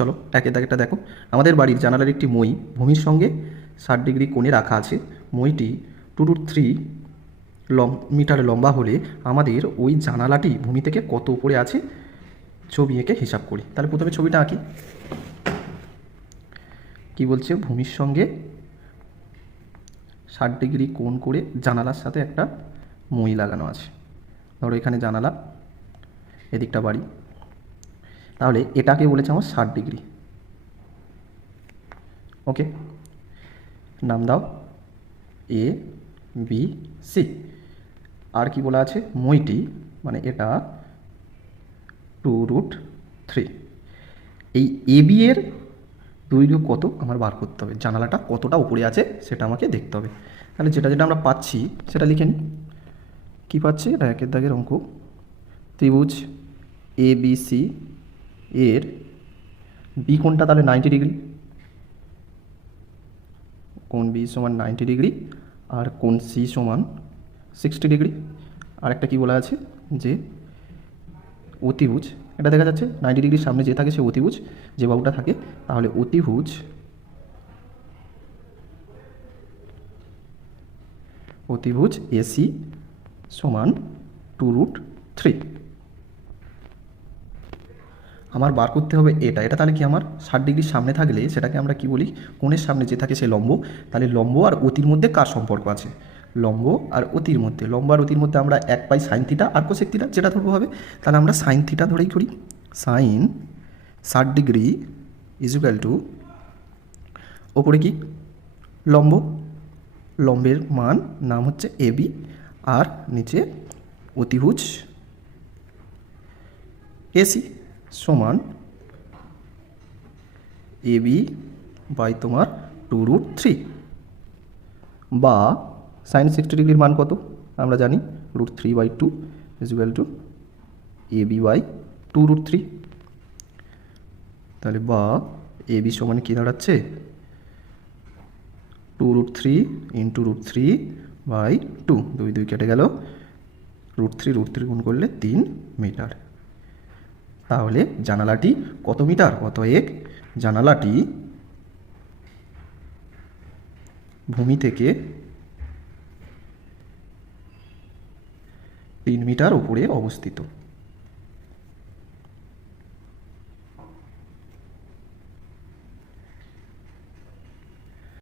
চলো একের দাগেরটা দেখো। আমাদের বাড়ির জানালার একটি মই ভূমির সঙ্গে 60 ডিগ্রি কোণে রাখা আছে। মইটি 2√3 মিটার লম্বা হলে আমাদের ওই জানালাটি ভূমি থেকে কত উপরে আছে ছবি এঁকে হিসাব করি। তাহলে প্রথমে ছবিটা আঁকি। কি বলছে? ভূমির সঙ্গে 60 ডিগ্রি কোণ করে জানালার সাথে একটা মই লাগানো আছে। ধরো এখানে জানালা, এদিকটা বাড়ি, তাহলে এটাকে বলেছে আমার 60 ডিগ্রি। ওকে, নাম দাও এ বি সি। আর কি বলা আছে? মইটি মানে এটা 2√3। এই এ বি এর দৈর্ঘ্য কত আমার বার করতে হবে, জানালাটা কতটা উপরে আছে সেটা আমাকে দেখতে হবে। তাহলে যেটা যেটা আমরা পাচ্ছি সেটা লিখে নিই। কী পাচ্ছি? এটা একের দাগের অঙ্ক। ত্রিভুজ এ বি সি এর বি কোণটা তাহলে 90 ডিগ্রি, কোণ বি সমান 90 ডিগ্রি, আর কোণ সি সমান 60 ডিগ্রি। আর একটা কী বলা আছে যে অতিভুজ, এটা দেখা যাচ্ছে 90 ডিগ্রির সামনে যে থাকে সে অতিভুজ, যে বাহুটা থাকে, তাহলে অতিভুজ এসি সমান 2√3। আমার বার করতে হবে এটা। এটা তাহলে কি আমার 60 ডিগ্রির সামনে থাকলে সেটাকে আমরা কি বলি? কোণের সামনে যে থাকে সে লম্ব। তাহলে লম্ব আর অতির মধ্যে কার সম্পর্ক আছে? লম্ব আর অতির মধ্যে। লম্ব আর অতির মধ্যে আমরা 1 পাই সাইন থিটা আর কোসেক থিটা, যেটা ধরবো হবে। তাহলে আমরা সাইন থিটা ধরেই করি। সাইন 60 ডিগ্রি ইজুক্যাল টু ওপরে কি? লম্ব, লম্বের মান নাম হচ্ছে এ বি, আর নিচে অতিভুজ এসি সমান এ বি বাই তোমার 2√3, বা সাইন 60 ডিগ্রির মান কত আমরা জানি, √3/2 equal to A B by 2√3। তাহলে বা এ বি সমান কী দাঁড়াচ্ছে? 2√3 ইন্টু √3/2, 2 2 কেটে গেল, √3 গুণ করলে 3 মিটার। তাহলে জানালাটি কত মিটার? অতএব জানালাটি ভূমি থেকে 3 মিটার উপরে অবস্থিত।